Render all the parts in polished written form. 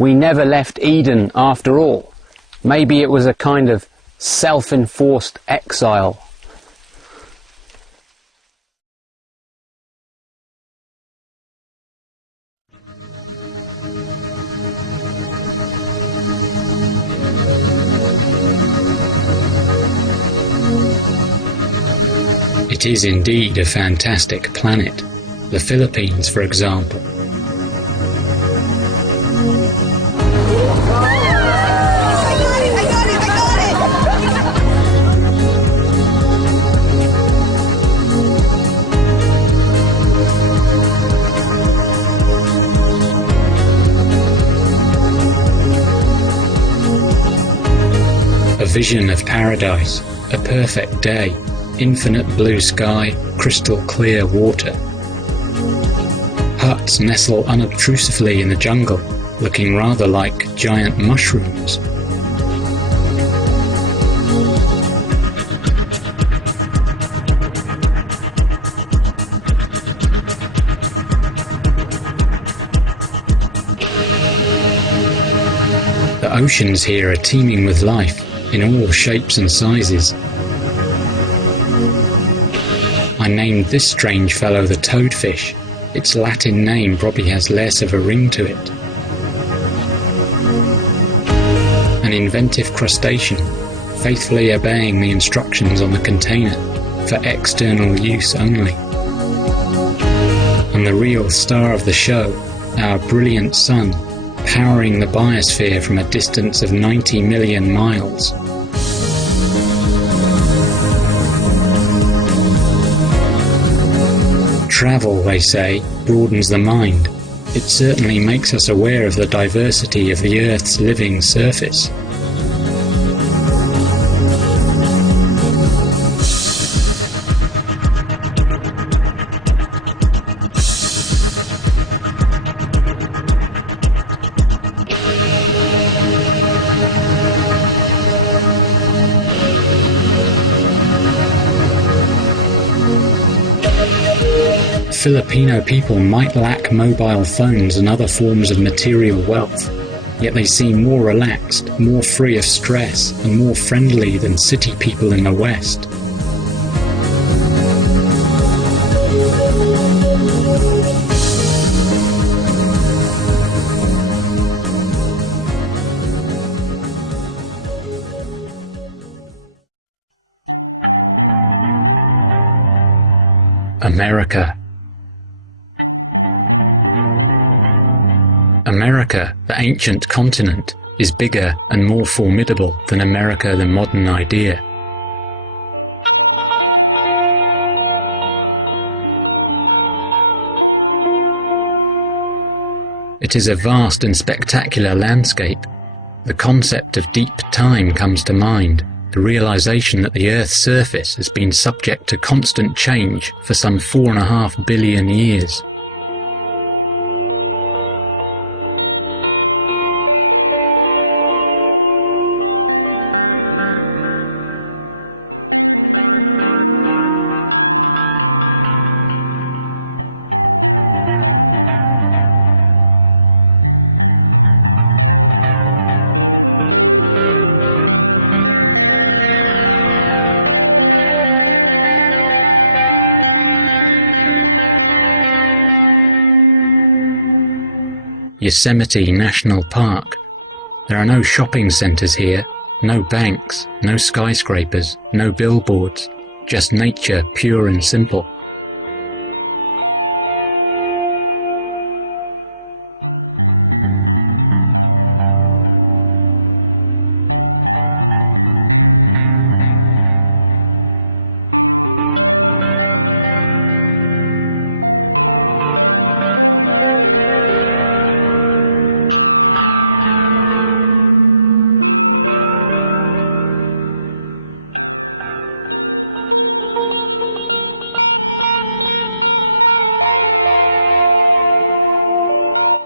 we never left Eden after all. Maybe it was a kind of self-enforced exile. It is indeed a fantastic planet. The Philippines, for example. A vision of paradise, a perfect day, infinite blue sky, crystal clear water. Huts nestle unobtrusively in the jungle, looking rather like giant mushrooms. The oceans here are teeming with life, in all shapes and sizes. I named this strange fellow the toadfish. Its Latin name probably has less of a ring to it. An inventive crustacean, faithfully obeying the instructions on the container, for external use only. And the real star of the show, our brilliant sun, powering the biosphere from a distance of 90 million miles. Travel, they say, broadens the mind. It certainly makes us aware of the diversity of the Earth's living surface. Filipino people might lack mobile phones and other forms of material wealth, yet they seem more relaxed, more free of stress, and more friendly than city people in the West. America. America, the ancient continent, is bigger and more formidable than America, the modern idea. It is a vast and spectacular landscape. The concept of deep time comes to mind, the realization that the Earth's surface has been subject to constant change for some 4.5 billion years. Yosemite National Park. There are no shopping centres here, no banks, no skyscrapers, no billboards, just nature pure and simple.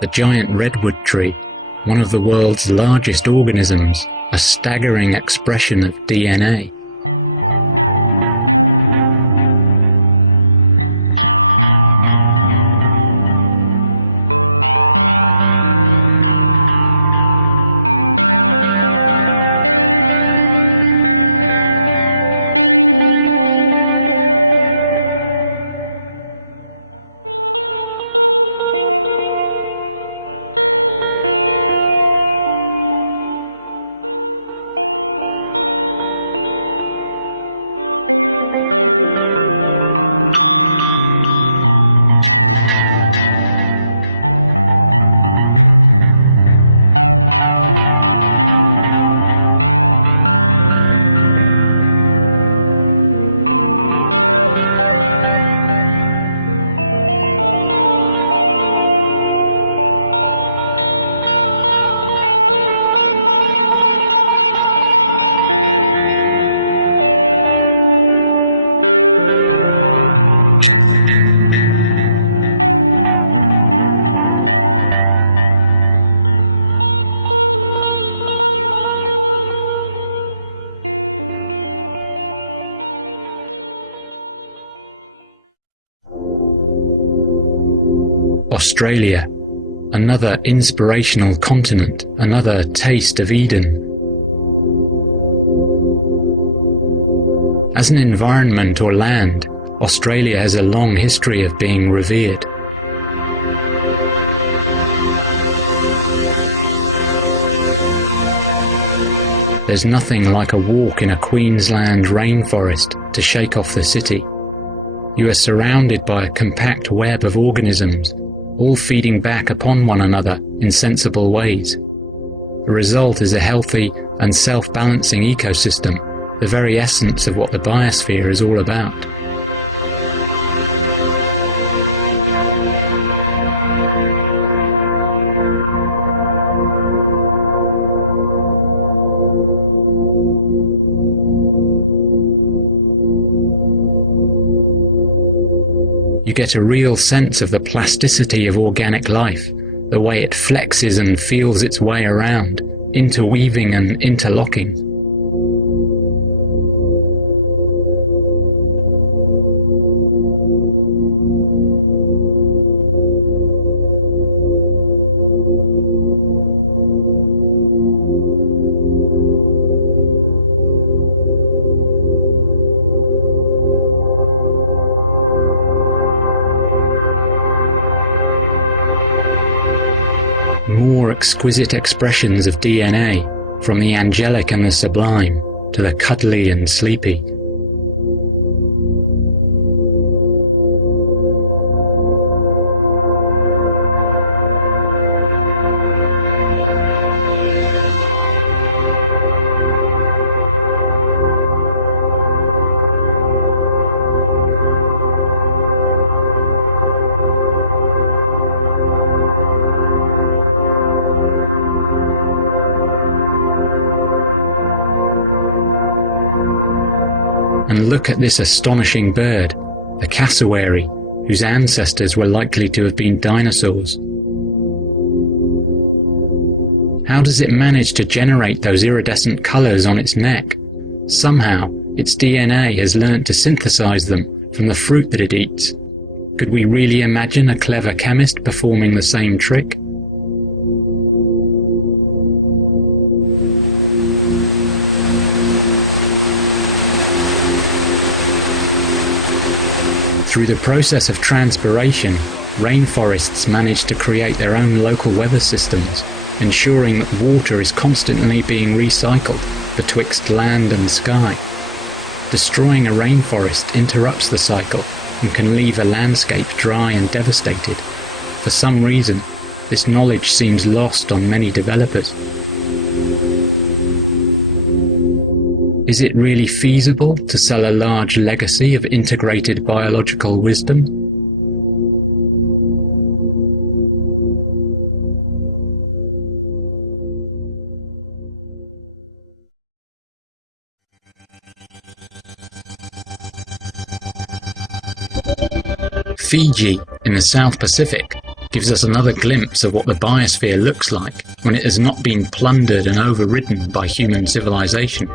The giant redwood tree, one of the world's largest organisms, a staggering expression of DNA. Australia, another inspirational continent, another taste of Eden. As an environment or land, Australia has a long history of being revered. There's nothing like a walk in a Queensland rainforest to shake off the city. You are surrounded by a compact web of organisms, all feeding back upon one another in sensible ways. The result is a healthy and self-balancing ecosystem, the very essence of what the biosphere is all about. You get a real sense of the plasticity of organic life, the way it flexes and feels its way around, interweaving and interlocking. More exquisite expressions of DNA, from the angelic and the sublime to the cuddly and sleepy. And look at this astonishing bird, the cassowary, whose ancestors were likely to have been dinosaurs. How does it manage to generate those iridescent colours on its neck? Somehow, its DNA has learnt to synthesize them from the fruit that it eats. Could we really imagine a clever chemist performing the same trick? Through the process of transpiration, rainforests manage to create their own local weather systems, ensuring that water is constantly being recycled betwixt land and sky. Destroying a rainforest interrupts the cycle and can leave a landscape dry and devastated. For some reason, this knowledge seems lost on many developers. Is it really feasible to sell a large legacy of integrated biological wisdom? Fiji, in the South Pacific, gives us another glimpse of what the biosphere looks like when it has not been plundered and overridden by human civilization.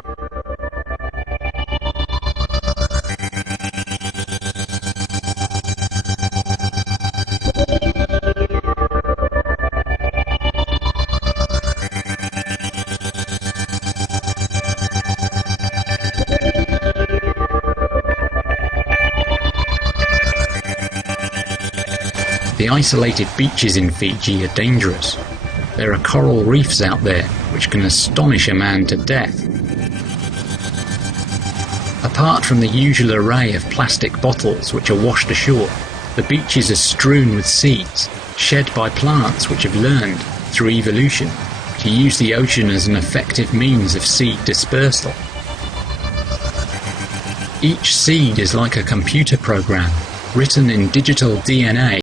The isolated beaches in Fiji are dangerous. There are coral reefs out there which can astonish a man to death. Apart from the usual array of plastic bottles which are washed ashore, the beaches are strewn with seeds, shed by plants which have learned, through evolution, to use the ocean as an effective means of seed dispersal. Each seed is like a computer program, written in digital DNA